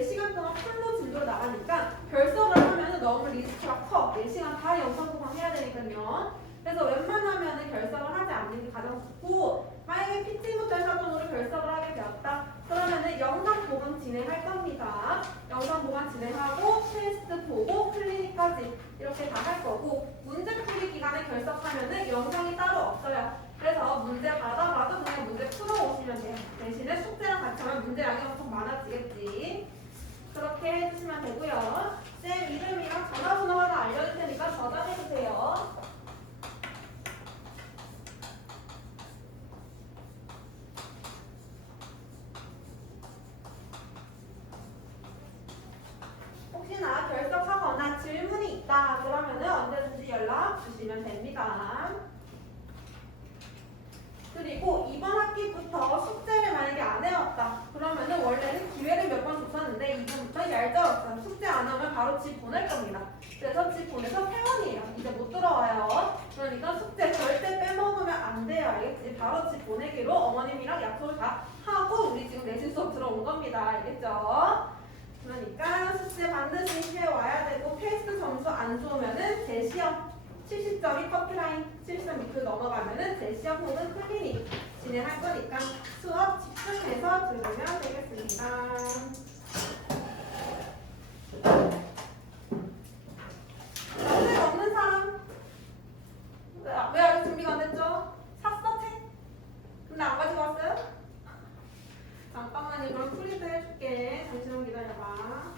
4시간 동안 풀로 진도를 나가니까 결석을 하면은 너무 리스크가 커. 4시간 다 영상 보강해야 되니까요. 그래서 웬만하면은 결석을 하지 않는 게 가장 좋고, 만약에 PT 모델 사전으로 결석을 하게 되었다. 그러면은 영상 보강 진행할 겁니다. 영상 보강 진행하고 테스트 보고 클리닉까지 이렇게 다 할 거고, 문제풀이 기간에 결석하면은 영상이 따로 없어요. 그래서 문제 받아봐도 그냥 문제 풀어오시면 돼요. 대신에 숙제랑 같이 하면 문제량이 엄청 많아지겠지. 그렇게 해주시면 되고요. 쌤 이름이랑 전화번호 하나 알려줄 테니까 저장해주세요. 혹시나 결석하거나 질문이 있다 그러면은 언제든지 연락 주시면 됩니다. 그리고 이번 학기부터 숙제를 만약에 안 해왔다 그러면은 원래는 기회를 몇 번 줬었는데 이번부터 얄짤없어요. 숙제 안 하면 바로 집 보낼 겁니다. 그래서 집 보내서 퇴원이에요. 이제 못 들어와요. 그러니까 숙제 절대 빼먹으면 안 돼요. 알겠지? 바로 집 보내기로 어머님이랑 약속을 다 하고 우리 지금 내신 수업 들어온 겁니다. 알겠죠? 그러니까 숙제 반드시 해와야 되고, 테스트 점수 안 좋으면은 재시험 70점이 커트라인 70점 밑으로 넘어가면은 재시험 혹은 클리닉 진행할 거니까 수업 집중해서 들으면 되겠습니다. 책 없는 사람? 왜 아직 준비가 안 됐죠? 샀어 책? 근데 안 가지고 왔어요? 잠깐만요. 그럼 프린트 해줄게. 잠시만 기다려봐.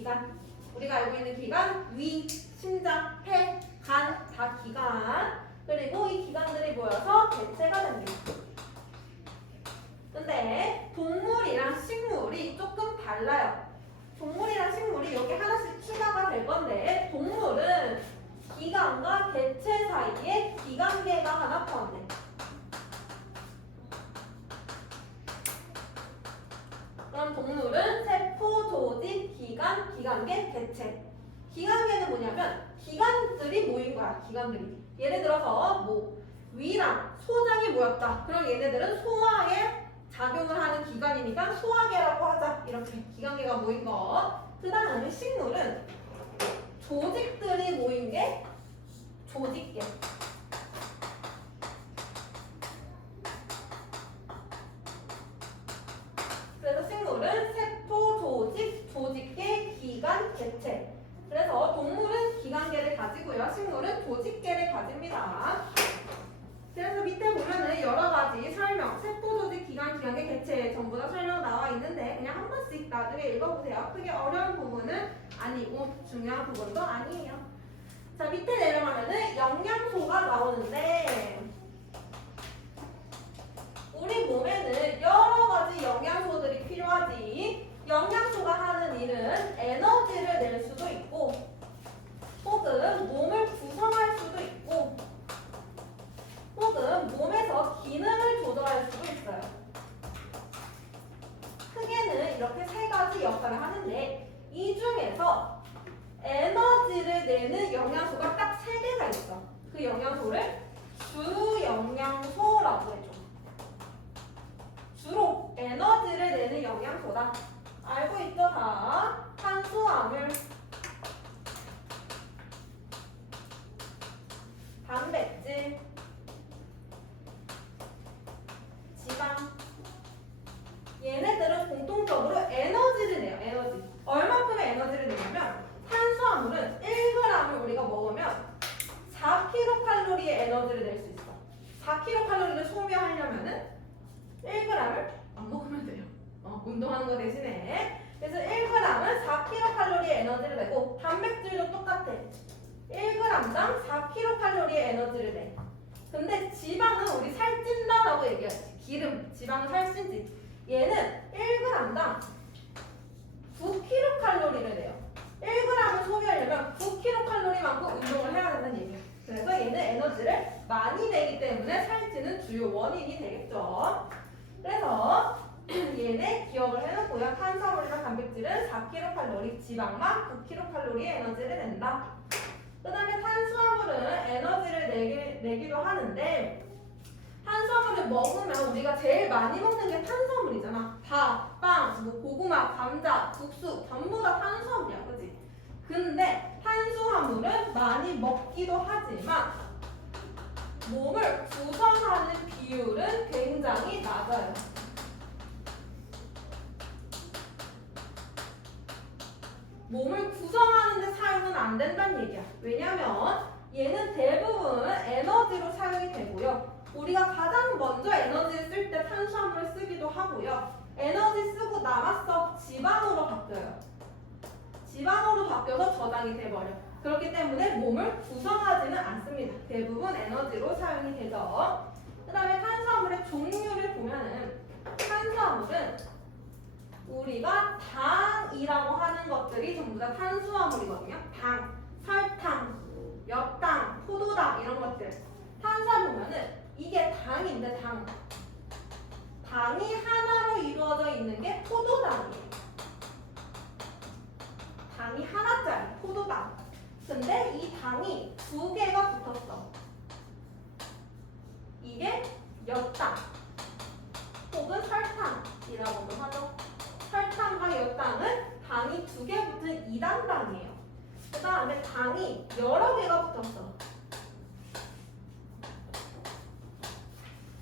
기관. 우리가 알고 있는 기관, 위, 심장, 폐, 간, 다 기관. 그리고 이 기관들이 모여서 개체가 됩니다. 근데 동물이랑 식물이 조금 달라요. 동물이랑 식물이 여기 하나씩 추가가 될 건데 동물은 기관과 개체 사이에 기관계가 하나 포함돼. 그럼 동물은 세포, 조직, 기관, 기관계, 개체. 기관계는 뭐냐면 기관들이 모인 거야. 기관들이. 예를 들어서 뭐 위랑 소장이 모였다. 그럼 얘네들은 소화에 작용을 하는 기관이니까 소화계라고 하자. 이렇게 기관계가 모인 거. 그 다음에 식물은 조직들이 모인 게 조직계. 그래서 식물은 세포, 조직, 조직계, 기관, 개체. 그래서 동물은 기관계를 가지고요. 식물은 조직계를 가집니다. 그래서 밑에 보면은 여러 가지 설명, 세포, 조직, 기관, 기관계, 개체 전부 다 설명 나와 있는데 그냥 한 번씩 나중에 읽어보세요. 크게 어려운 부분은 아니고 중요한 부분도 아니에요. 자, 밑에 내려가면은 영양소가 나오는데 우리 몸에는 여러 가지 영양소들이 필요하지. 영양소가 하는 일은 에너지를 낼 수도 있고 혹은 몸을 구성할 수도 있고 혹은 몸에서 기능을 조절할 수도 있어요. 크게는 이렇게 세 가지 역할을 하는데 이 중에서 에너지를 내는 영양소가 딱 세 개가 있어. 그 영양소를 주영양소라고 해줘. 주로 에너지를 내는 영양소다. 알고 있죠 다? 탄수화물, 단백질, 지방. 얘네들은 공통적으로 에너지를 내요. 에너지. 얼마큼의 에너지를 내냐면 탄수화물은 1g을 우리가 먹으면 4kcal의 에너지를 낼 수 있어. 4kcal를 소비하려면은 1g을 안 먹으면 돼요. 운동하는 거 대신에. 그래서 1g은 4kcal의 에너지를 내고 단백질도 똑같아. 1g당 4kcal의 에너지를 내. 근데 지방은 우리 살찐다라고 얘기하지. 기름, 지방은 살찐지. 얘는 1g당 9kcal를 내요. 1g을 소비하려면 9kcal만큼 운동을 해야 된다는 얘기예요. 그래서 얘는 에너지를 많이 내기 때문에 살찌는 주요 원인이 되겠죠. 그래서 얘네 기억을 해놓고요. 탄수화물이나 단백질은 4kcal, 지방만 9kcal의 에너지를 낸다. 그 다음에 탄수화물은 에너지를 내기도 하는데 탄수화물을 먹으면 우리가 제일 많이 먹는 게 탄수화물이잖아. 밥, 빵, 뭐 고구마, 감자, 국수 전부 다 탄수화물이야. 그치? 근데 탄수화물은 많이 먹기도 하지만 몸을 구성하는 비율은 굉장히 낮아요. 몸을 구성하는 데 사용은 안 된다는 얘기야. 왜냐면 얘는 대부분 에너지로 사용이 되고요. 우리가 가장 먼저 에너지를 쓸 때 탄수화물을 쓰기도 하고요. 에너지 쓰고 남았어 지방으로 바뀌어요. 지방으로 바뀌어서 저장이 돼버려. 그렇기 때문에 몸을 구성하지는 않습니다. 대부분 에너지로 사용이 되죠. 그 다음에 탄수화물의 종류를 보면은 탄수화물은 우리가 당이라고 하는 것들이 전부 다 탄수화물이거든요. 당, 설탕, 엿당, 포도당 이런 것들. 탄수화물 보면은 이게 당인데 당이 하나로 이루어져 있는 게 포도당이에요. 당이 하나짜리 포도당. 근데 이 당이 두 개가 붙었어. 이게 엿당 혹은 설탕이라고도 하죠. 설탕과 엿당은 당이 두 개 붙은 2단당이에요. 그 다음에 당이 여러 개가 붙었어.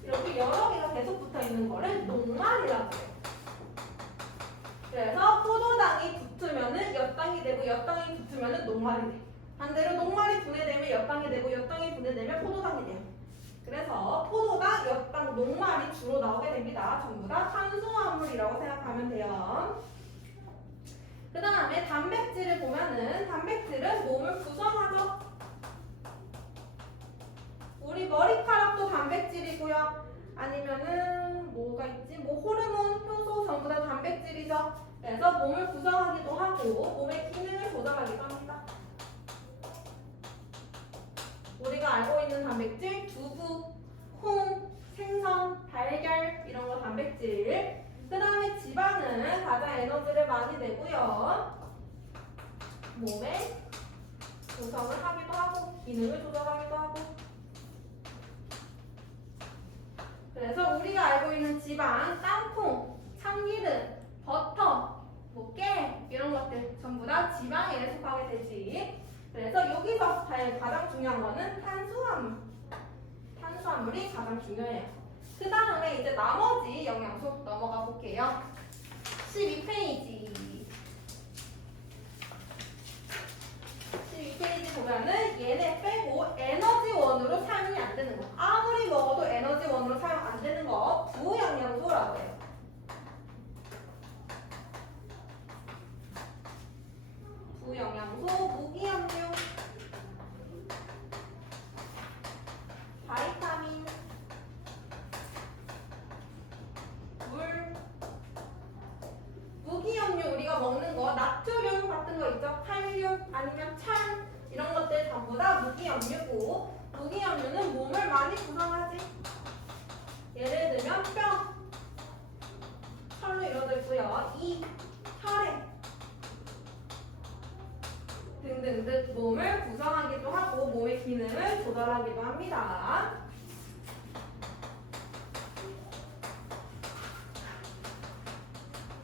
이렇게 여러 개가 계속 붙어 있는 거를 녹말이라고 해요. 그래서 포도당이 붙으면은 엿당이 되고 엿당이 붙으면은 녹말이 돼. 반대로 녹말이 분해되면 엿당이 되고 엿당이 분해되면 포도당이 돼요. 그래서 포도당, 엿당, 녹말이 주로 나오게 됩니다. 전부 다 탄수화물이라고 생각하면 돼요. 그 그 다음에 단백질을 보면은 단백질은 몸을 구성하죠. 우리 머리카락도 단백질이고요. 아니면은 뭐가 있지? 뭐 호르몬, 효소 전부 다 단백질이죠. 그래서 몸을 구성하기도 하고 몸의 기능을 조절하기도 합니다. 우리가 알고 있는 단백질, 두부, 콩, 생선, 달걀 이런 거 단백질. 그 다음에 지방은 가장 에너지를 많이 내고요. 몸에 구성을 하기도 하고 기능을 조절하기도 하고. 그래서 우리가 알고 있는 지방, 땅콩, 참기름, 버터, 뭐 깨 이런 것들 전부 다 지방에 속하게 되지. 그래서 여기서 가장 중요한 거는 탄수화물. 탄수화물이 가장 중요해요. 그 다음에 이제 나머지 영양소 넘어가 볼게요. 12페이지. 12페이지 보면은 얘네 빼고 에너지원으로 사용이 안 되는 거. 아무리 먹어도 에너지원으로 사용 안 되는 거 부영양소라고 해요. 부영양소, 무기염류, 바이타민, 물, 무기염류 우리가 먹는 거 나트륨 같은 거 있죠? 칼륨 아니면 철 이런 것들 전부 다 무기염류고 무기염류는 몸을 많이 구성하지. 예를 들면 뼈, 철로 이루어져 있고요. 이, 혈액 등등등 몸을 구성하기도 하고 몸의 기능을 조절하기도 합니다.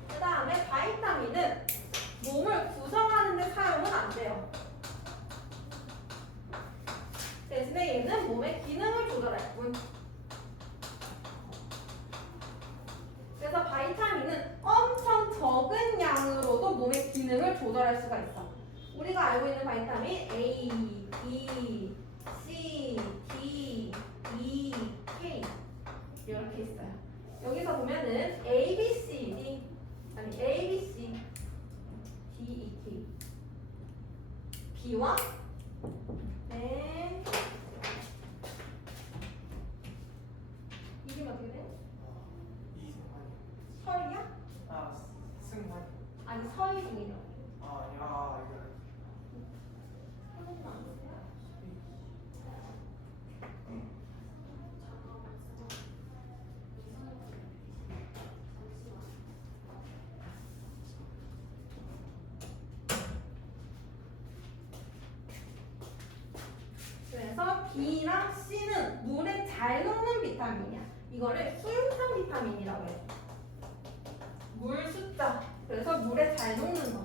그 다음에 바이타민은 몸을 구성하는 데 사용은 안 돼요. 대신에 얘는 몸의 기능을 조절할 뿐. 그래서 바이타민은 엄청 적은 양으로도 몸의 기능을 조절할 수가 있어. 우리가 알고 있는 바이타민 A, B, C, D, E, K 이렇게 있어요. 여기서 보면은 A, B, C, D 아니 A, B, C, D, E, K B와 네 이름이 어떻게 돼? 설이야? 아, 승관. 아니 서희 중이죠. 아, 야, 이거. 그래서 B랑 C는 물에 잘 녹는 비타민이야. 이거를 수용성 비타민이라고 해요. 물 숫자. 그래서 물에 잘 녹는 거.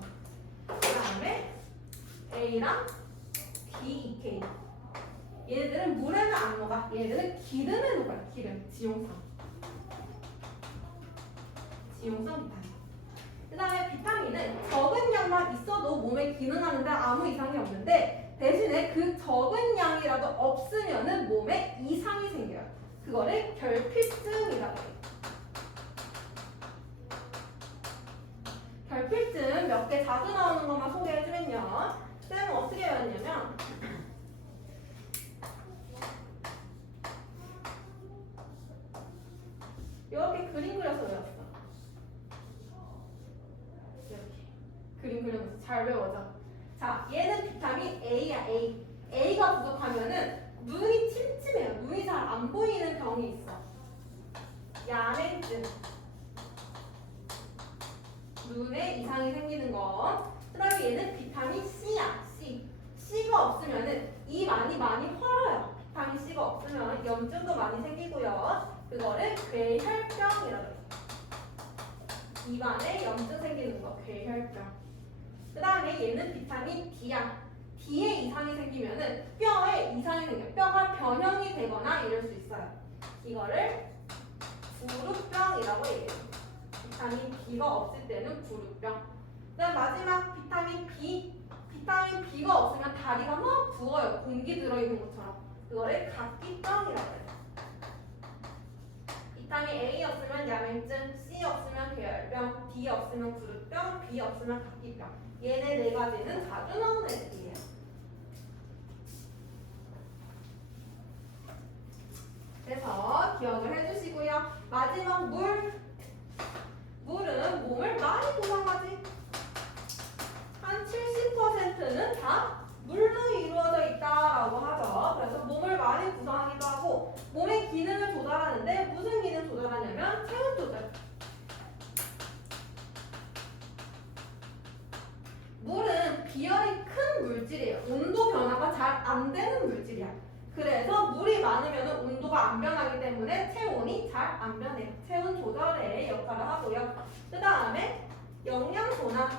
그 다음에 A랑 D, K. 얘네들은 물에는 안 녹아. 얘네들은 기름에 녹아요. 기름, 지용성. 지용성 비타민. 그 다음에 비타민은 적은 양만 있어도 몸에 기능하는데 아무 이상이 없는데 대신에 그 적은 양이라도 없으면은 몸에 이상이 생겨요. 그거를 결핍증이라고 해요. 결핍증 몇 개 자주 나오는 것만 소개해주면요. 쌤은 어떻게 배웠냐면 이렇게 그림 그려서 외웠어. 이렇게 그림 그려서 잘 외워져. 자, 얘는 비타민 A야, A. A가 부족하면은 눈이 침침해요. 눈이 잘 안 보이는 병이 있어. 야맹증. 눈에 이상이 생기는 거. 그 다음에 얘는 비타민 C야, C. C가 없으면은 입 안이 많이 헐어요. 비타민 C가 없으면 염증도 많이 생기고요. 그거를 괴혈병이라고 해요. 입 안에 염증 생기는 거, 괴혈병. 그 다음에 얘는 비타민 D야. D에 이상이 생기면은 뼈에 이상이 생겨요. 뼈가 변형이 되거나 이럴 수 있어요. 이거를 부루병이라고 얘기해요. 비타민 B가 없을 때는 부루병. 그다음 마지막 비타민 B. 비타민 B가 없으면 다리가 막 부어요. 공기 들어있는 것처럼. 그거를 각기병이라고 해요. 비타민 A 없으면 야맹증, C 없으면 괴혈병, D B 없으면 구르병, B 없으면 각기병. 얘네 네 가지는 자주 나오는 애들이에요. 그래서 기억을 해주시고요. 마지막 물. 물은 몸을 많이 구성하지. 한 70%는 다 물로 이루어져 있다라고 하죠. 그래서 몸을 많이 구성하기도 하고 몸의 기능을 조절하는데 무슨 기능 조절하냐면 체온 조절. 물은 비열이 큰 물질이에요. 온도 변화가 잘 안 되는 물질이야. 그래서 물이 많으면 온도가 안 변하기 때문에 체온이 잘 안 변해요. 체온 조절의 역할을 하고요. 그 다음에 영양소나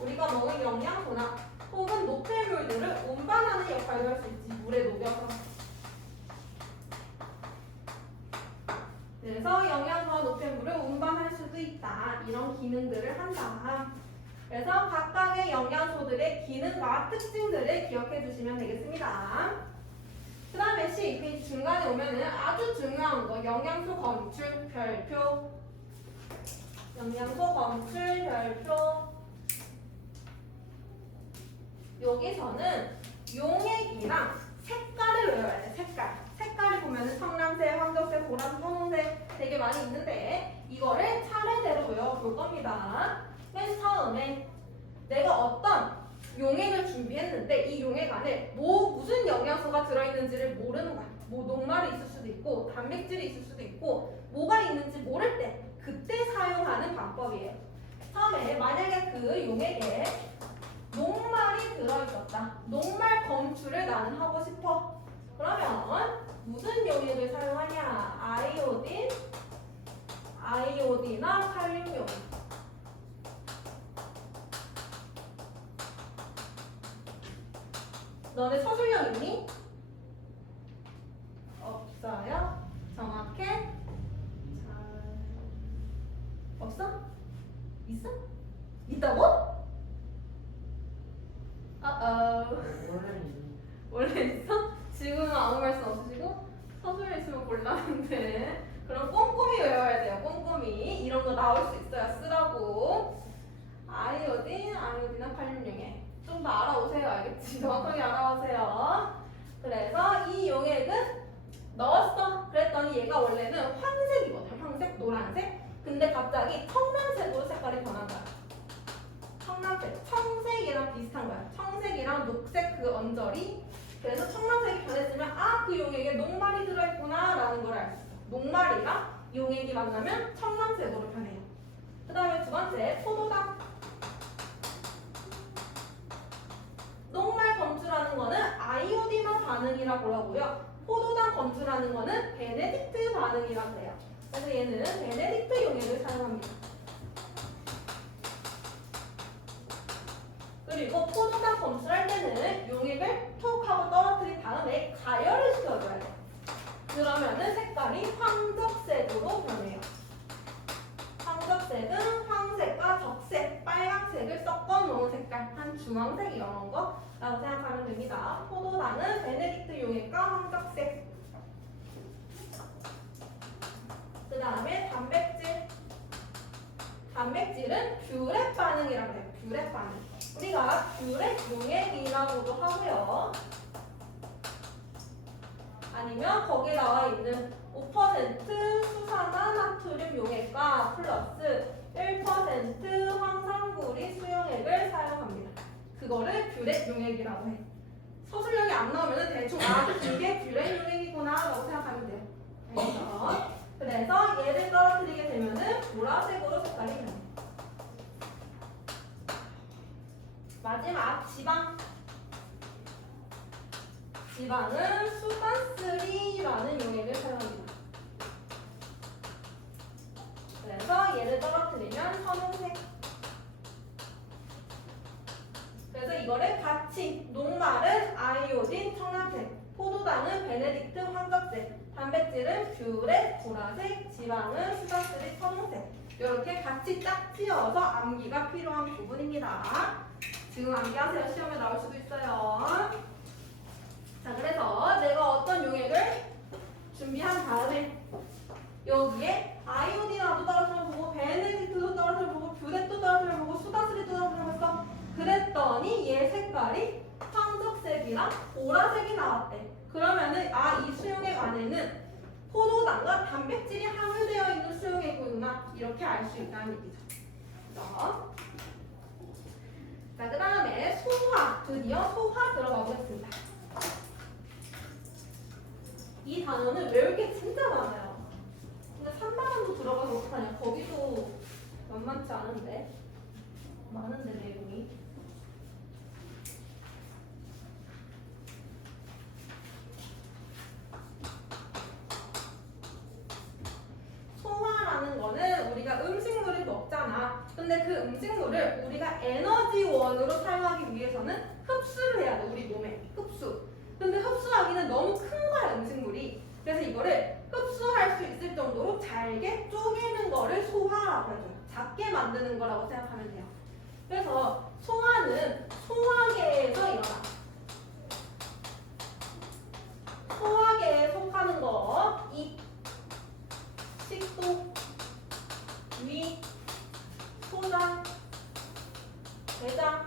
우리가 먹은 영양소나 혹은 노폐물들을 운반하는 역할을 할 수 있지. 물에 녹여서. 그래서 영양소와 노폐물을 운반할 수도 있다. 이런 기능들을 한다. 그래서 각각의 영양소들의 기능과 특징들을 기억해 주시면 되겠습니다. 그 다음에 그 중간에 오면은 아주 중요한 거 영양소 검출 별표. 영양소 검출 별표. 여기서는 용액이랑 색깔을 외워야 돼. 색깔이 보면은 청량색, 황적색, 보라색, 분홍색 되게 많이 있는데 이거를 차례대로 외워볼 겁니다. 맨 처음에 내가 어떤 용액을 준비했는데 이 용액 안에 무슨 영양소가 들어있는지를 모르는 거야. 뭐 녹말이 있을 수도 있고 단백질이 있을 수도 있고 뭐가 있는지 모를 때 그때 사용하는 방법이에요. 처음에 만약에 그 용액에 녹말이 들어있었다. 녹말 검출을 나는 하고 싶어. 그러면 무슨 용액을 사용하냐? 아이오딘이나 칼륨 용액. 너네 서술형 있니? 없어요? 정확해? 잘 없어? 있어? 있다고? 원래 있어? 지금은 아무 말씀 없으시고 서술에 있으면 곤란한데 그럼 꼼꼼히 외워야 돼요. 꼼꼼히 이런 거 나올 수 있어야 쓰라고. 아이오딘이나 칼륨 용액 좀 더 알아오세요. 알겠지? 정확하게 알아오세요. 그래서 이 용액은 넣었어. 그랬더니 얘가 원래는 황색이거든. 황색, 노란색. 근데 갑자기 청란색으로 색깔이 변한다. 청란색, 청색이랑 비슷한 거야. 청색이랑 녹색 그 언저리. 그래서 청란색이 변했으면 그 용액에 녹말이 들어있구나 라는 걸 알 수 있어. 녹말이랑 용액이 만나면 청란색으로 변해요. 그 다음에 두 번째, 포도당. 녹말 검출하는 거는 아이오디너 반응이라고 하고요. 포도당 검출하는 거는 베네딕트 반응이라고 해요. 그래서 얘는 베네딕트 용액을 사용합니다. 그리고 포도당 검출할 때는 용액을 톡 하고 떨어뜨린 다음에 가열을 시켜줘야 돼. 그러면은 색깔이 황적색으로 변해요. 황적색은 황색과 적색, 빨강색을 섞어 놓은 색깔, 한 주황색 이런 거라고 생각하면 됩니다. 포도당은 베네딕트 용액과 황적색. 그 다음에 단백질. 단백질은 뷰렛 반응이라고 해요. 뷰렛 반응. 우리가 뷰렛 용액이라고도 하고요. 아니면 거기에 나와 있는 5% 수산화 나트륨 용액과 플러스 1% 황산구리 수용액을 사용합니다. 그거를 뷰렛 용액이라고 해. 서술형이 안 나오면 대충 이게 뷰렛 용액이구나 라고 생각하면 돼요. 그래서 얘를 떨어뜨리게 되면은 보라색으로 색깔이 변해. 마지막 지방. 지방은 수반쓰리라는 용액을 사용합니다. 그래서 얘를 떨어뜨리면 선홍색. 그래서 이거를 같이 녹말은 아이오딘 청란색, 포도당은 베네딕트 황적색, 단백질은 뷰렛 보라색, 지방은 수반쓰리 선홍색. 이렇게 같이 딱 띄어서 암기가 필요한 부분입니다. 지금 암기하세요. 시험에 나올 수도 있어요. 자, 그래서 내가 어떤 용액을 준비한 다음에 여기에 아이오딘하고 떨어뜨려 보고 베네딕트도 떨어뜨려 보고 수 있다는 얘기죠. 그죠? 자, 그 다음에 소화. 드디어 소화 들어가 보겠습니다. 이 단어는 외울 게 진짜 많아요. 근데 3단원도 들어가서 어떡하냐. 거기도 만만치 않은데. 많은데 내용이. 소화라는 거는 우리가 음식물을 먹잖아. 근데 그 음식물을 우리가 에너지원으로 사용하기 위해서는 흡수를 해야 돼. 우리 몸에. 흡수. 근데 흡수하기는 너무 큰 거야, 음식물이. 그래서 이거를 흡수할 수 있을 정도로 잘게 쪼개는 거를 소화라고 해줘요. 작게 만드는 거라고 생각하면 돼요. 그래서 소화는 소화계에서 일어나. 소화계에 속하는 거, 입, 식도, 위, 소장, 내장.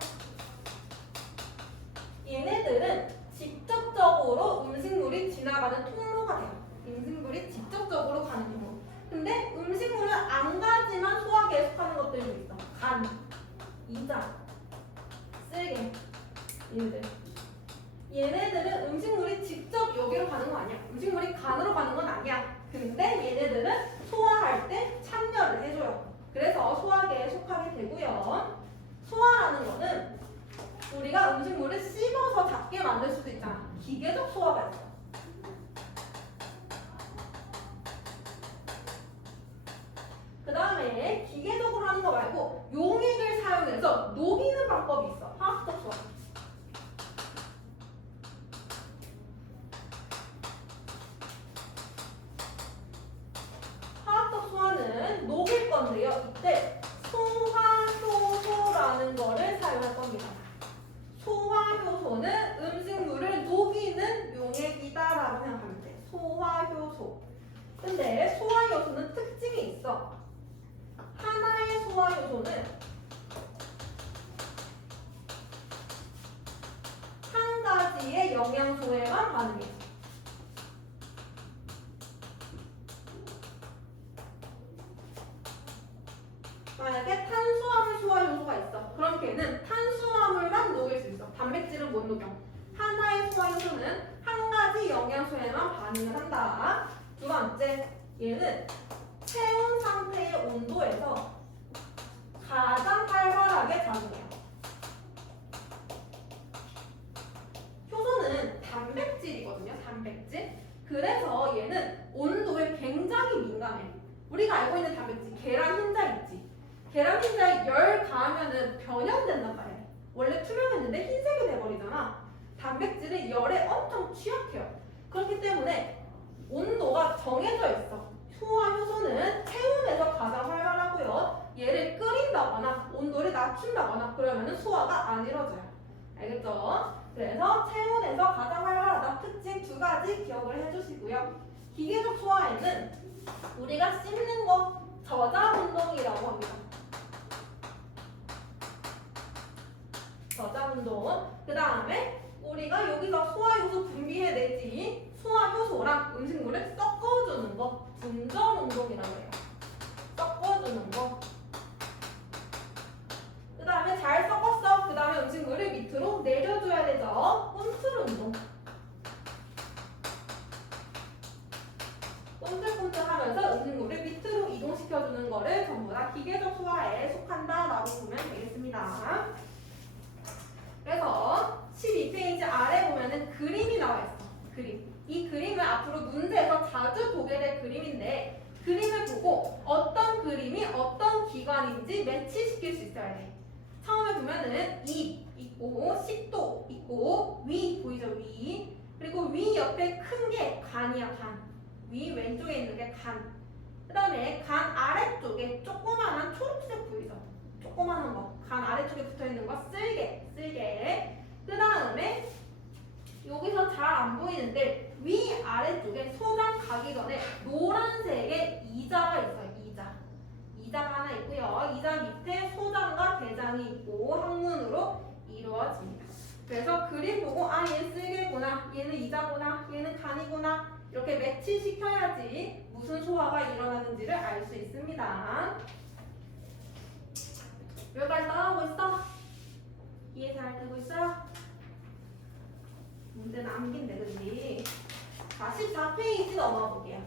얘네들은 직접적으로 음식물이 지나가는 통로가 돼요. 음식물이 직접적으로 가는 통로. 근데 음식물은 안 가지만 소화계에 속하는 것들도 있어. 간, 이장, 쓸개, 얘네들은 음식물이 직접 여기로 가는 거 아니야. 음식물이 간으로 가는 건 아니야. 근데 얘네들은 소화할 때 참여를 해줘요. 그래서 소화계에 속하게 되고요. 소화라는 거는 우리가 음식물을 씹어서 작게 만들 수도 있잖아. 기계적 소화가 있어. 그 다음에 기계적으로 하는 거 말고 용액을 사용해서 녹이는 방법이 있어. 화학적 소화. 화학적 소화는 녹일 건데요. 이때 소화효소라는 거를 사용할 겁니다. 소화효소는 음식물을 녹이는 용액이다라고 생각하면 돼. 소화효소. 근데 소화효소는 특징이 있어. 하나의 소화효소는 한 가지의 영양소에만 반응해. 만약에 탄수화물 소화효소가 있어. 그럼 걔는 탄수화물만 녹일 수 있어. 단백질은 못 녹여. 하나의 소화효소는 한 가지 영양소에만 반응을 한다. 두 번째, 얘는 체온 상태의 온도에서 가장 활발하게 작용해요. 효소는 단백질이거든요. 단백질. 그래서 얘는 온도에 굉장히 민감해. 우리가 알고 있는 단백질, 계란 흰자 있지. 계란 흰자에 열 가하면은 변형된단 말이야. 원래 투명했는데 흰색이 돼버리잖아. 단백질은 열에 엄청 취약해요. 그렇기 때문에 온도가 정해져 있어. 소화효소는 체온에서 가장 활발하고요. 얘를 끓인다거나 온도를 낮춘다거나 그러면은 소화가 안 이루어져요. 알겠죠? 그래서 체온에서 가장 활발하다. 특징 두 가지 기억을 해주시고요. 기계적 소화에는 우리가 씹는 거 저장운동이라고 합니다. 저장운동. 그 다음에 우리가 여기서 소화효소 분비해내지 소화효소랑 음식물을 섞어주는 거 분전운동이라고 해요. 섞어주는 거. 그 다음에 잘 섞었어. 그 다음에 음식물을 밑으로 내려줘야 되죠. 꿈틀운동. 꿈틀꿈틀하면서 음식물을 밑으로 이동시켜주는 거를 전부 다 기계적 소화에 속한다라고 보면 되겠습니다. 그래서 12페이지 아래 보면은 그림이 나와 있어. 그림. 이 그림은 앞으로 문제에서 자주 보게 될 그림인데 그림을 보고 어떤 그림이 어떤 기관인지 매치시킬 수 있어야 돼. 처음에 보면은 입 있고 식도 있고 위 보이죠? 위. 그리고 위 옆에 큰 게 간이야. 간. 위 왼쪽에 있는 게 간. 그 다음에 간 아래쪽에 조그만한 초록색 보이죠? 조그만한 거. 간 아래쪽에 붙어있는 거 쓸개. 쓸개. 그 다음에 여기서 잘 안 보이는데 위 아래쪽에 소장 가기 전에 노란색의 이자가 있어요. 이자. 이자가 하나 있고요. 이자 밑에 소장과 대장이 있고 항문으로 이루어집니다. 그래서 그림 보고 아 얘는 쓸개구나, 얘는 이자구나, 얘는 간이구나 이렇게 매치시켜야지 무슨 소화가 일어나는지를 알 수 있습니다. 남긴데, 그지? 자, 14페이지 넘어가 볼게요.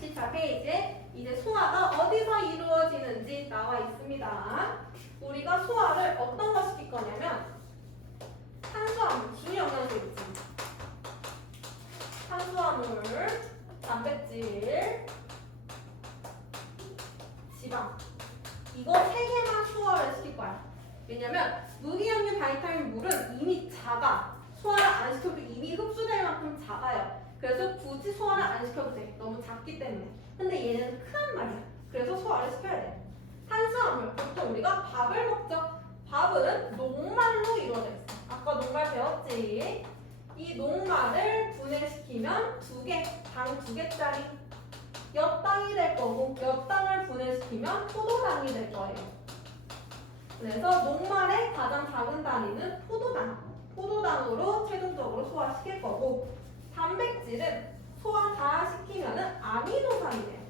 14페이지에 이제 소화가 어디서 이루어지는지 나와 있습니다. 우리가 소화를 어떤 거 시킬 거냐면 탄수화물, 주영양소 있지. 탄수화물, 단백질, 지방. 이거 세 개만 소화를 시킬 거야. 왜냐면 무기염류 바이타민 물은 이미 작아. 소화를 안 시켜도 이미 흡수될 만큼 작아요. 그래서 굳이 소화를 안 시켜도 돼. 너무 작기 때문에. 근데 얘는 크단 말이야. 그래서 소화를 시켜야 돼. 탄수화물, 보통 우리가 밥을 먹죠. 밥은 녹말로 이루어져 있어. 아까 녹말 배웠지? 이 녹말을 분해시키면 당 2개짜리 엿당이 될 거고, 엿당을 분해시키면 포도당이 될 거예요. 그래서 녹말의 가장 작은 단위는 포도당으로 최종적으로 소화시킬 거고, 단백질은 소화 다 시키면은 아미노산이 돼요.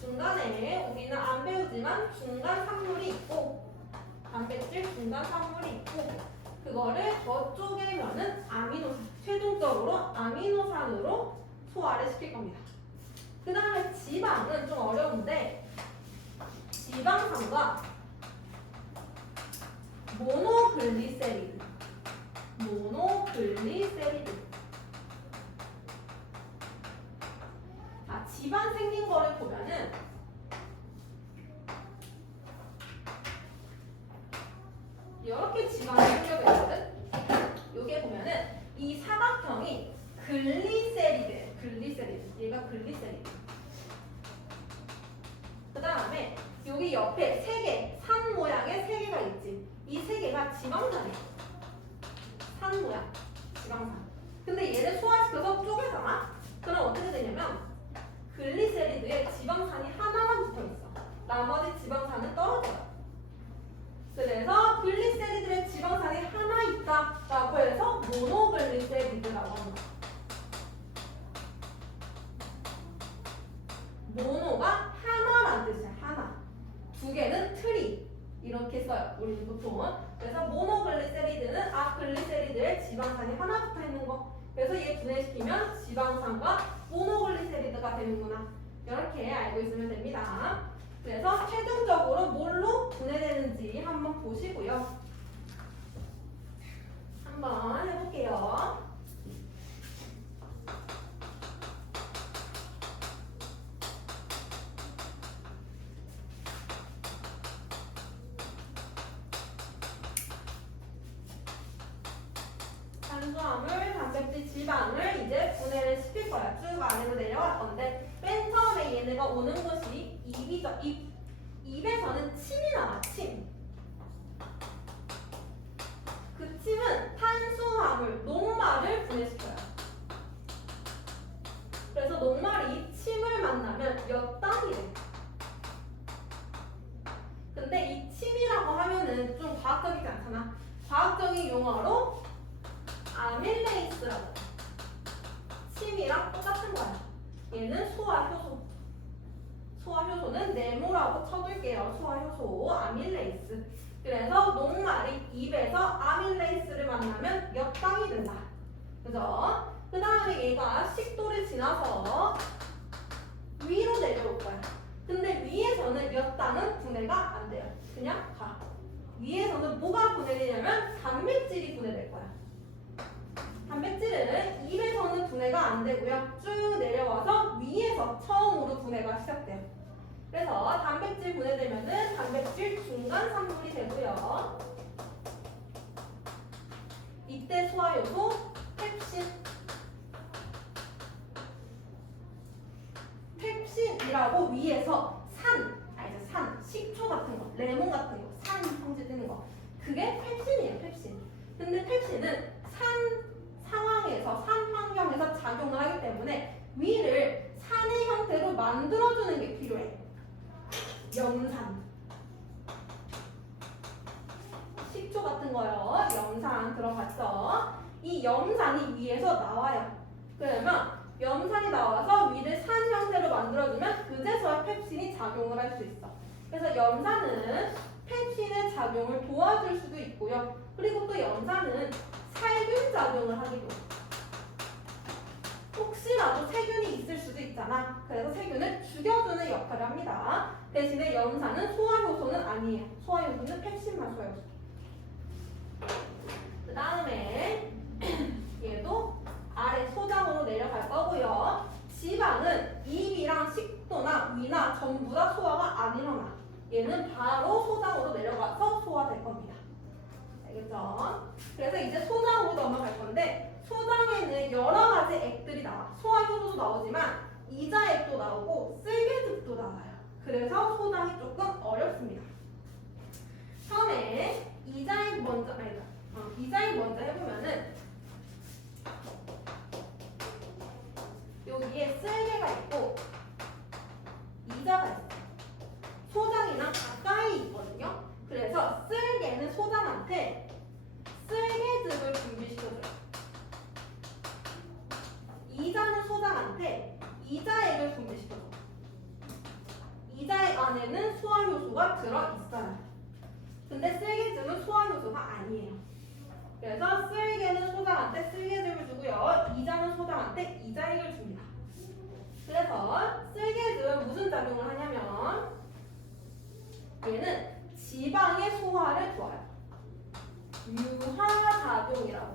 중간에 우리는 안 배우지만 중간 산물이 있고, 단백질 중간 산물이 있고, 그거를 더 쪼개면은 아미노산, 최종적으로 아미노산으로 소화를 시킬 겁니다. 그 다음에 지방은 좀 어려운데, 지방산과 모노글리세리드. 자, 지방 생긴 거를 보면은 이렇게 지방이 생겨져 있거든. 여기에 보면은 이 사각형이 글리세리드예요. 얘가 글리세리드. 그 다음에 여기 옆에 산 모양의 3개가 있지. 이 3개가 지방산이야. 산 모양, 지방산. 근데 얘를 소화시켜서 쪼개잖아? 그럼 어떻게 되냐면 글리세리드에 지방산이 하나만 붙어있어. 나머지 지방산은 떨어져요. 그래서 글리세리드에 지방산이 하나 있다라고 해서 모노글리세리드라고 합니다. 모노가 하나란 뜻이야. 하나. 2개는 트리. 이렇게 써요. 우리는 보통은. 그래서 모노글리세리드는 글리세리드에 지방산이 하나 붙어있는 거. 그래서 얘 분해시키면 지방산과 모노글리세리드가 되는구나. 이렇게 알고 있으면 됩니다. 그래서 최종적으로 뭘로 분해되는지 한번 보시고요. 한번 해볼게요. 탄수화물, 단백질, 지방을 이제 분해를 시킬 거야. 쭉 아래로 내려갈 건데, 맨 처음에 얘네가 오는 곳이 입이죠. 입에서는 침이 나와. 침. 그 침은 탄수화물, 녹말을 분해시켜요. 그래서 녹말이 침을 만나면 엿당이 돼. 근데 이 침이라고 하면은 좀 과학적이지 않잖아. 과학적인 용어로 아밀레이스라고 해. 침이랑 똑같은 거야. 얘는 소화효소. 소화효소는 네모라고 쳐둘게요. 소화효소, 아밀레이스. 그래서 녹말이 입에서 아밀레이스를 만나면 엿당이 된다. 그죠? 그 다음에 얘가 식도를 지나서 위로 내려올 거야. 근데 위에서는 엿당은 분해가 안 돼요. 그냥 가. 위에서는 뭐가 분해되냐면 단백질이 분해될 거야. 단백질은 입에서는 분해가 안 되고요. 쭉 내려와서 위에서 처음으로 분해가 시작돼요. 그래서 단백질 분해되면은 단백질 중간 산물이 되고요. 이때 소화효소 펩신이라고 위에서 산, 식초 같은 거, 레몬 같은 거, 산 형질 뜨는 거. 그게 펩신이에요, 펩신. 근데 펩신은 산 상황에서, 산 환경에서 작용을 하기 때문에 위를 산의 형태로 만들어주는 게 필요해. 염산. 식초 같은 거요. 염산 들어갔죠. 이 염산이 위에서 나와요. 그러면 염산이 나와서 위를 산 형태로 만들어주면 그제서야 펩신이 작용을 할 수 있어. 그래서 염산은 펩신의 작용을 도와줄 수도 있고요. 그리고 또 염산은 살균 작용을 하기도 해요. 혹시라도 세균이 있을 수도 있잖아. 그래서 세균을 죽여주는 역할을 합니다. 대신에 염산은 소화효소는 아니에요. 소화효소는 펩신만 소화효소. 그 다음에 얘도 아래 소장으로 내려갈 거고요. 지방은 입이랑 식도나 위나 전부 다 소화가 안 일어나. 얘는 바로 소장으로 내려가서 소화될 겁니다. 알겠죠? 그래서 이제 소장으로 넘어갈 건데 소장에는 여러 가지 액들이 나와. 소화효소도 나오지만 이자액도 나오고 쓸개즙도 나와요. 그래서 소장이 조금 어렵습니다. 처음에 이자액 먼저 해보면은 여기에 쓸개가 있고 이자가 있어요. 소장이랑 가까이 있거든요. 그래서 쓸개는 소장한테 쓸개즙을 분비시켜줘요. 이자는 소장한테 이자액을 분비시켜줘요. 이자액 안에는 소화효소가 들어있어요. 근데 쓸개즙은 소화효소가 아니에요. 그래서 쓸개는 소장한테 쓸개즙을 주고요. 이자는 소장한테 이자액을 줍니다. 그래서 쓸개즙은 무슨 작용을 하냐면 얘는 지방의 소화를 도와요. 유화작용이라고.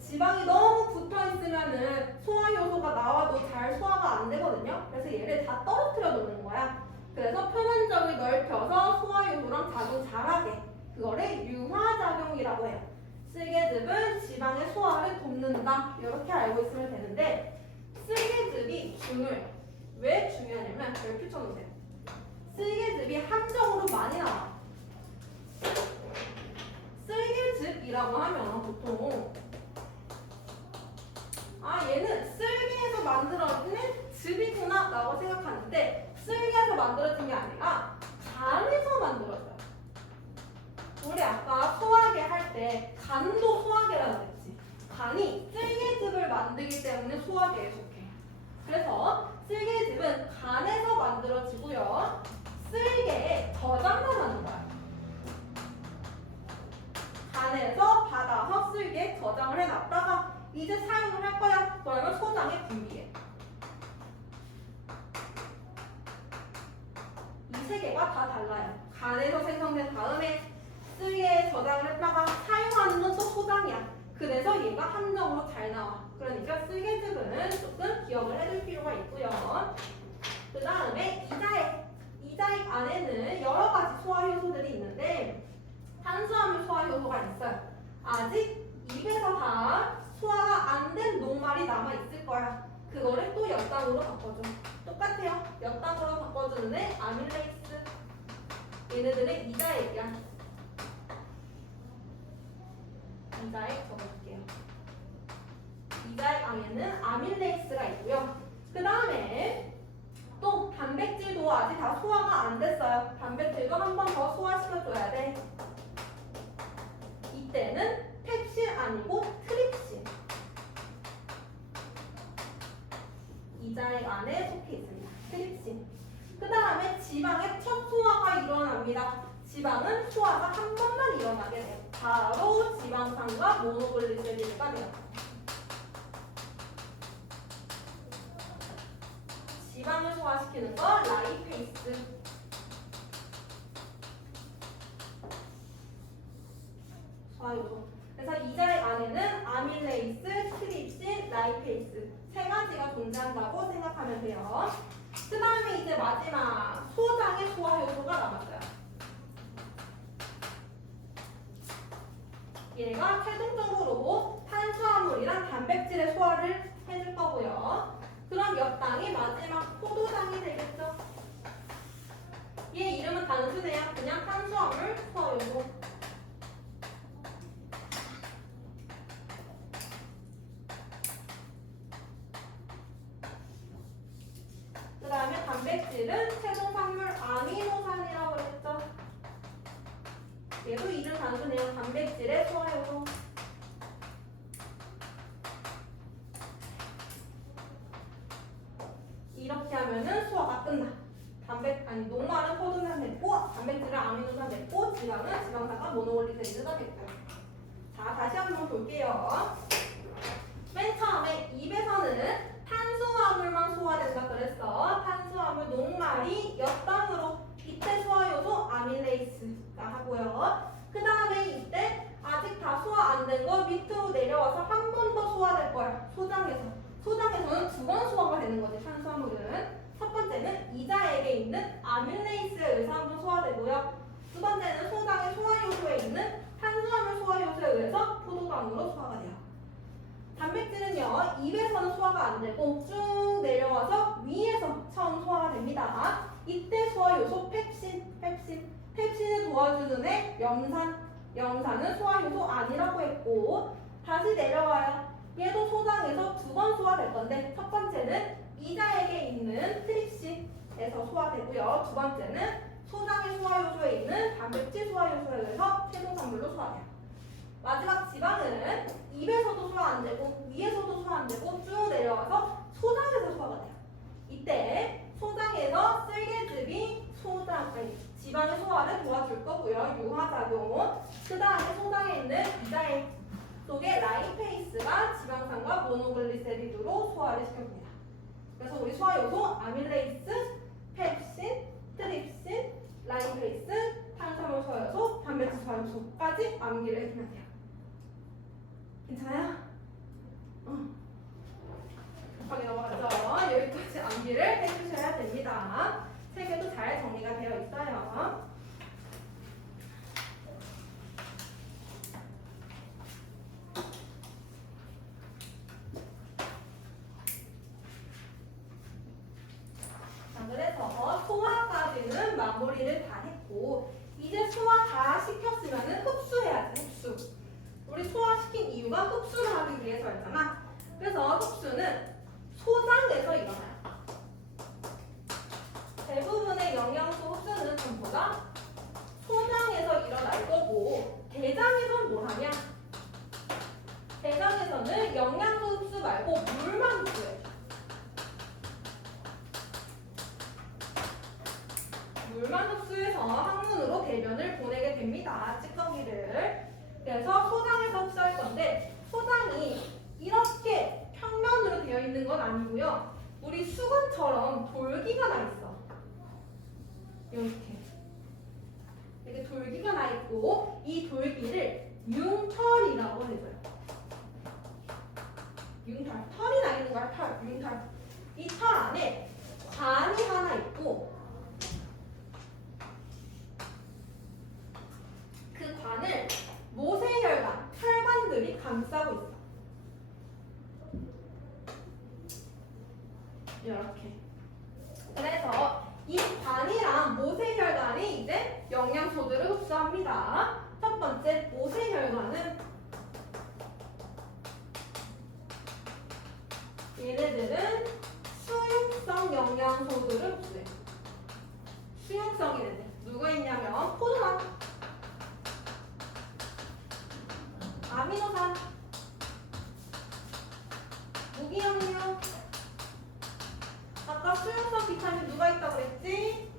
지방이 너무 붙어있으면은 소화효소가 나와도 잘 소화가 안 되거든요. 그래서 얘를 다 떨어뜨려 놓는 거야. 그래서 표면적을 넓혀서 소화효소랑 작용 잘하게. 그거를 유화작용이라고 해요. 쓸개즙은 지방의 소화를 돕는다. 이렇게 알고 있으면 되는데 쓸개즙이 중요해요. 왜 중요하냐면 여기 펼쳐놓으세요. 쓸개즙이 함정으로 많이 나와. 쓸개즙이라고 하면 보통 얘는 쓸개에서 만들어지는 즙이구나 라고 생각하는데 쓸개에서 만들어진 게 아니라 간에서 만들어져요. 우리 아까 소화계 할 때 간도 소화계라고 했지. 간이 쓸개즙을 만들기 때문에 소화계에 속해. 그래서 쓸개즙은 간에서 만들어지고요. 쓸개에 저장만 하는 거야. 간에서 받아서 쓸개에 저장을 해놨다가 이제 사용을 할 거야. 그러면 소장에 분비해. 이 세 개가 다 달라요. 간에서 생성된 다음에 쓸개에 저장을 했다가 사용하는 건 또 소장이야. 그래서 얘가 함정으로 잘 나와. 그러니까 쓸개즙은 조금 기억을 해둘 필요가 있고요. 그 다음에 이자액. 이자액 안에는 여러 가지 소화효소들이 있는데 탄수화물 소화효소가 있어요. 아직 입에서 다 소화가 안 된 녹말이 남아있을 거야. 그거를 또 엿당으로 바꿔줘. 똑같아요. 엿당으로 바꿔주는 애 아밀레이스. 얘네들은 이자액이야. 이자액 적어줄게요. 이자액 안에는 아밀레이스가 있고요. 그 다음에 또 단백질도 아직 다 소화가 안 됐어요. 단백질도 한 번 더 소화시켜줘야 돼. 이때는 펩신 아니고 트립신. 이자액 안에 속해 있습니다. 트립신. 그 다음에 지방의 첫 소화가 일어납니다. 지방은 소화가 한 번만 일어나게 돼요. 바로 지방산과 모노글리세리드가 돼요. 지방을 소화시키는 거 라이페이스. 소화효소. 그래서 이자액 안에는 아밀레이스, 트립신, 라이페이스 세 가지가 존재한다고 생각하면 돼요. 그 다음에 이제 마지막 소장의 소화효소가 남았어요. 얘가 최종적으로 탄수화물이랑 단백질의 소화를 해줄 거고요. 그럼 엿당이 마지막 포도당이 되겠죠. 얘 이름은 단순해요. 그냥 탄수화물 소화효소. 그 다음에 단백질은 최종산물 아미노산이라고 했죠. 얘도 이름 단순해요. 단백질의 소화효소. 이렇게 하면은 소화가 끝나. 녹말은 포도산 됐고, 단백질은 아미노산 됐고, 지방은 지방산과 모노글리세리드가 됐고. 자, 다시 한번 볼게요. 맨 처음에 입에서는 탄수화물만 소화된다 그랬어. 탄수화물 녹말이 엿당으로 이때 소화요소 아밀레이스가 하고요. 그 다음에 이때 아직 다 소화 안 된 거 밑으로 내려와서 한 번 더 소화될 거야. 소장에서. 소장에서는 두 번 소화가 되는 거지, 탄수화물은. 첫 번째는 이자액에 있는 아밀레이스에 의해서 한 번 소화되고요. 두 번째는 소장의 소화요소에 있는 탄수화물 소화요소에 의해서 포도당으로 소화가 돼요. 단백질은요, 입에서는 소화가 안 되고 쭉 내려와서 위에서 처음 소화가 됩니다. 이때 소화요소 펩신을 도와주는 애 염산은 소화요소 아니라고 했고, 다시 내려와요. 얘도 소장에서 두 번 소화될 건데, 첫 번째는 이자액에 있는 트립신에서 소화되고요. 두 번째는 소장의 소화요소에 있는 단백질 소화요소에 의해서 최종산물로 소화돼요. 마지막 지방은 입에서도 소화 안 되고 위에서도 소화 안 되고 쭉 내려와서 소장에서 소화가 돼요. 이때 소장에서 쓸개즙이 지방의 소화를 도와줄 거고요. 유화작용. 그 다음에 소장에 있는 이자액 속에 라이페이스가 지방산과 모노글리세리드로 소화를 시켜줍니다. 그래서 우리 소화요소 아밀레이스, 펩신, 트립신, 라이페이스, 탄수화물 소화요소, 단백질 소화요소까지 암기를 해주면 돼요. 괜찮아요? 급하게 넘어가죠. 여기까지 암기를 해주셔야 됩니다. 책에도 잘 정리가 되어 있어요. 자, 그래서 소화까지는 마무리를 다 했고, 이제 소화 다 시켰으면 흡수해야지, 흡수. 우리 소화시킨 이유가 흡수를 하기 위해서였잖아. 그래서 흡수는 소장에서 일어나요. 대부분의 영양소 흡수는 전부 다 소장에서 일어날 거고, 대장에서는 뭘 하냐? 대장에서는 영양소 흡수 말고 물만 흡수해. 물만 흡수해서 항문으로 대변을 보내게 됩니다. 찌꺼기를. 그래서 소장에서 흡수할 건데, 소장이 이렇게 평면으로 되어 있는 건 아니고요. 우리 수건처럼 돌기가 나 있어. 이렇게 돌기가 나 있고, 이 돌기를 융털이라고 해줘요. 융털. 털이 나 있는 거야, 털. 융털. 이 털 안에 관이 하나 있고, 그 관을 모세혈관, 혈관들이 감싸고 있어. 이렇게. 그래서 이 관이랑 모세혈관이 이제 영양소들을 흡수합니다. 첫 번째 모세혈관은 얘네들은 수용성 영양소들을 흡수해. 수용성 얘네들 누가 있냐면 포도당, 아미노산, 무기염료. 아까 수용성 비타민 누가 있다고 그랬지?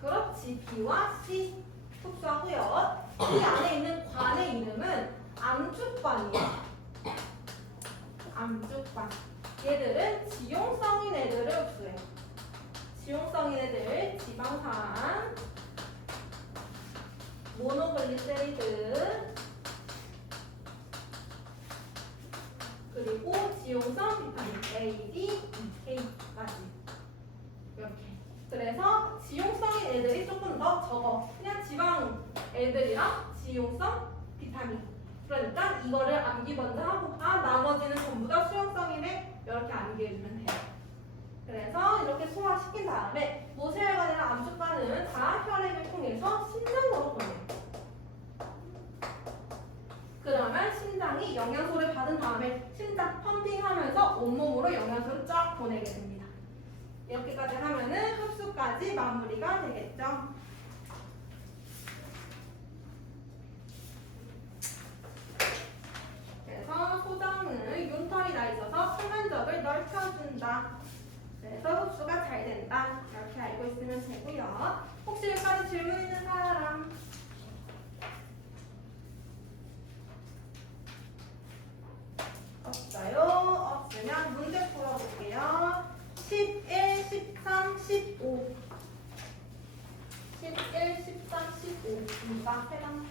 그렇지, B와 C 흡수하고요. 이 안에 있는 관의 이름은 암축관이에요. 암축관. 얘들은 지용성인 애들을 흡수해요. 지용성인 애들, 지방산, 모노글리세리드, 그리고 지용성 비타민 A, D, K까지 이렇게. 그래서 지용성인 애들이 조금 더 적어. 그냥 지방 애들이랑 지용성 비타민. 그러니까 이거를 암기 먼저 하고, 나머지는 전부 다 수용성인 애 이렇게 암기해주면 돼요. 그래서 이렇게 소화시킨 다음에 모세혈관이나 암축관은 다 혈액을 통해서 심장으로 보내요. 그러면 심장이 영양소를 받은 다음에 심장 펌핑하면서 온몸으로 영양소를 쫙 보내게 됩니다. 이렇게까지 하면은 흡수까지 마무리가 되겠죠. 그래서 소장은 융털이 나 있어서 표면적을 넓혀준다. 그래서 흡수가 잘 된다. 이렇게 알고 있으면 되고요. 혹시 여기까지 질문 있는 사람? 없어요? 없으면 문제 풀어볼게요. 11, 13, 15. 11, 13, 15. 금방 세방.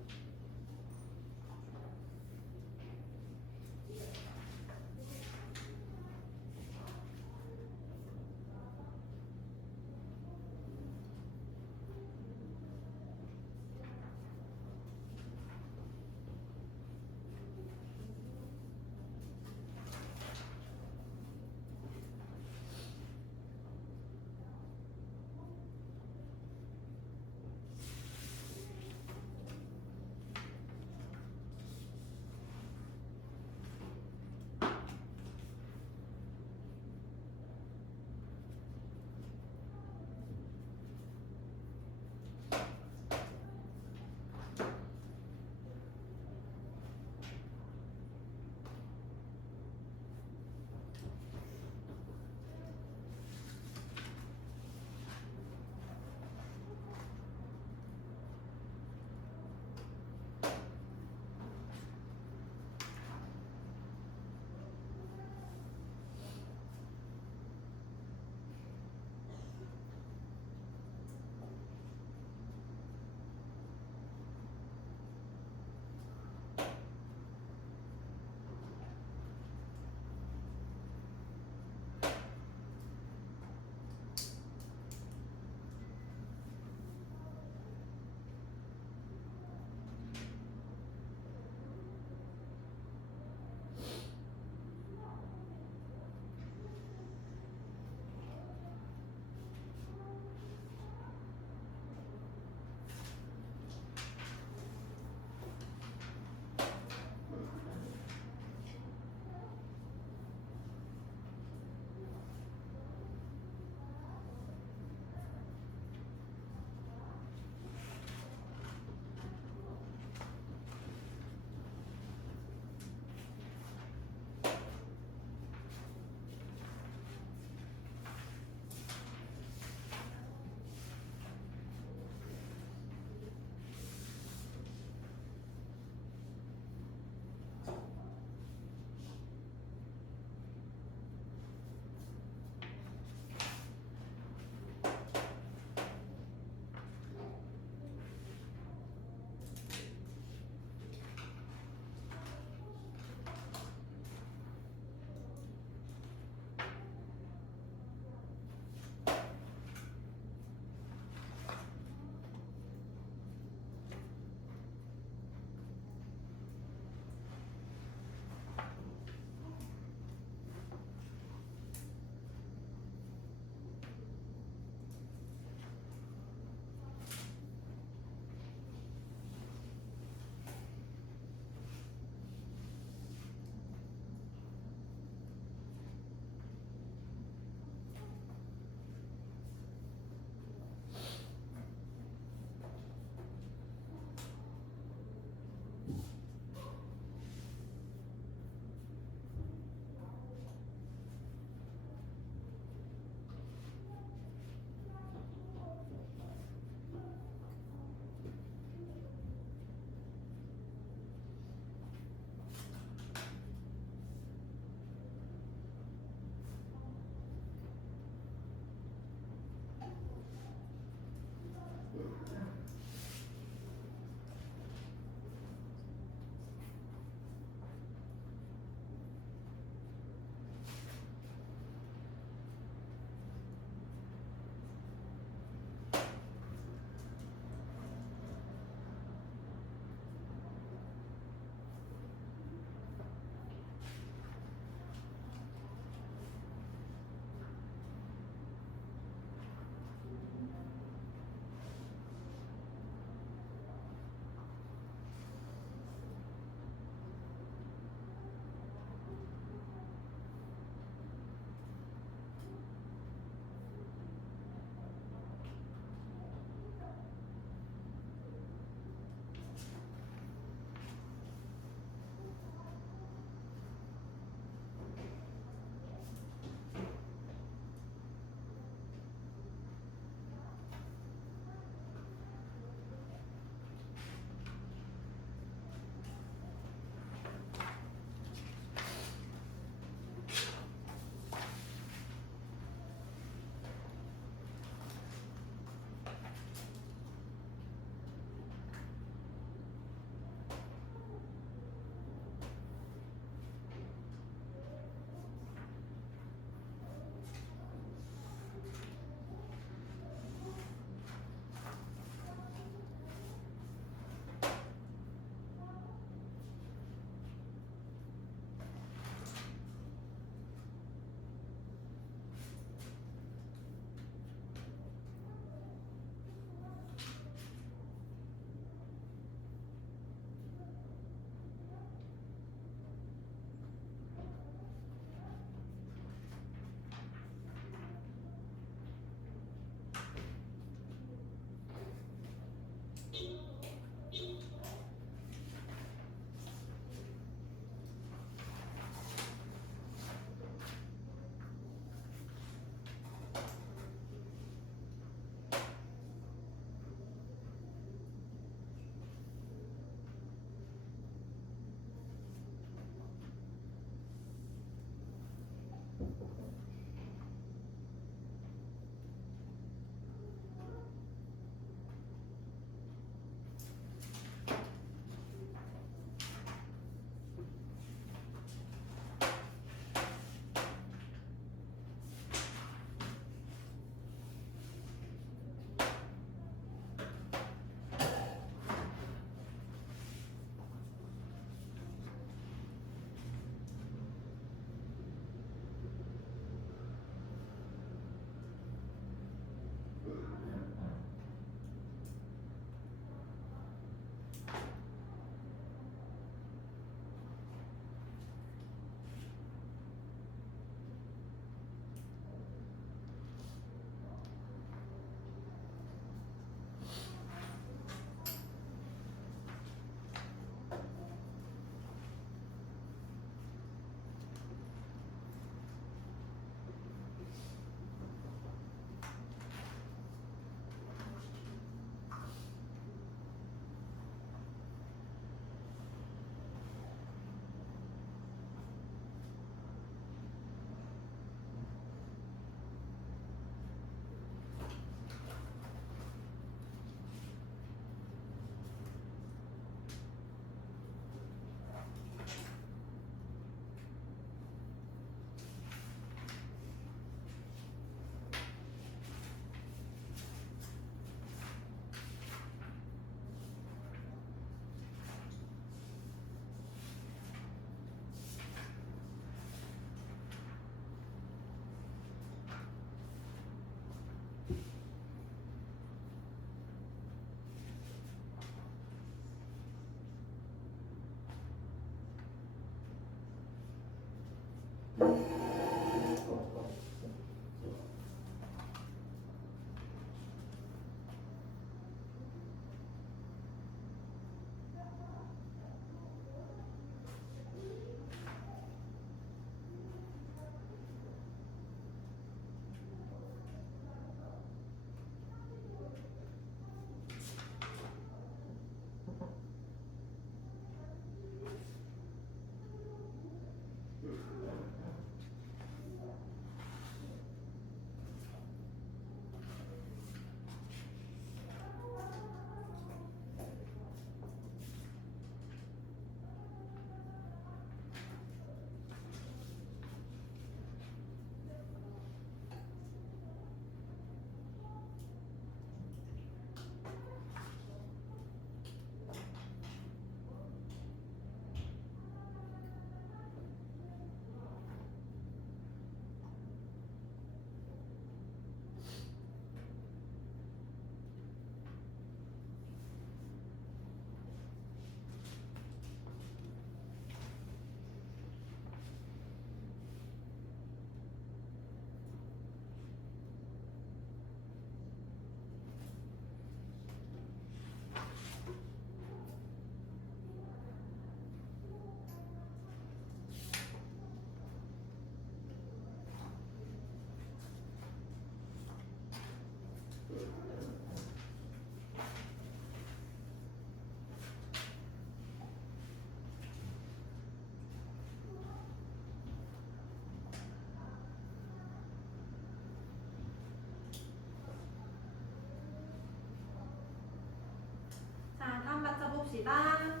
자, 다음 받쳐 봅시다.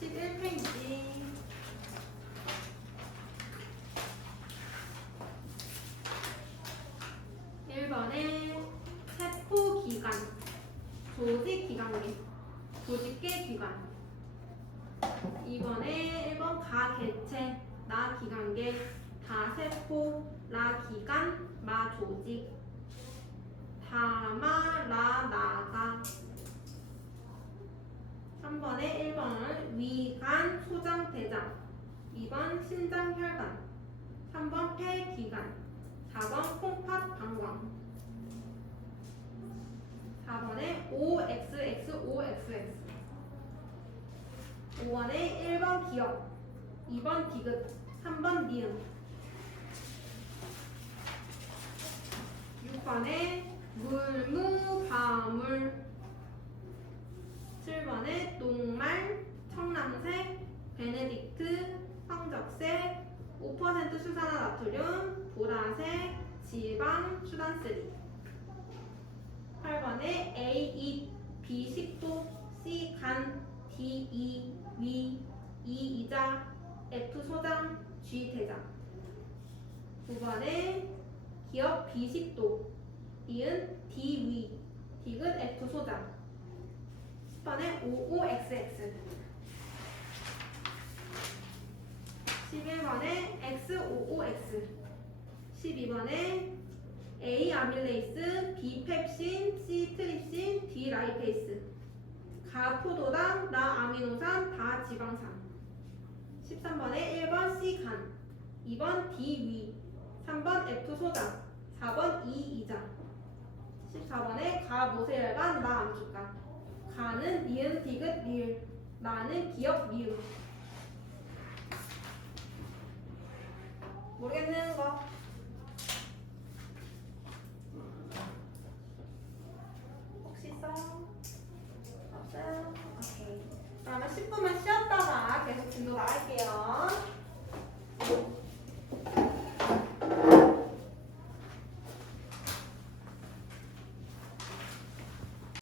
11페이지. 1번에 세포기관, 조직기관계, 조직계기관. 2번에 1번 가개체, 나기관계, 다세포, 라기관, 마조직, 다마라나가. 3번에 1번은 위관, 소장, 대장. 2번 심장, 혈관. 3번 폐기관. 4번 콩팥, 방광. 4번에 OXX. 5번에 1번 기억, 2번 디귿, 3번 니은. 6번에 물무바물. 7번에 녹말, 청남색, 베네딕트, 황적색, 5% 수산화나트륨, 보라색, 지방, 수단쓰리. 8번에 A2, B 식도, C 간, D 2, 위, E 이자, F 소장, G 대장. 9번에 기억 B 식도, 니은 D 위, 디귿 F 소장. 10번에 OOXX. 11번에 XOOX. 12번에 A 아밀레이스, B 펩신, C 트립신, D 라이페이스. 가포도당, 나아미노산, 다지방산. 13번에 1번 C 간, 2번 D 위, 3번 F 소장, 4번 E 이자. 14번에 가모세혈관, 나암기관. 가는 니은 디귿 리을, 나는 기억 미음. 모르겠는 거. 혹시 있어? 없어요? 오케이. 그러면 10분만 쉬었다가 계속 진도 나갈게요.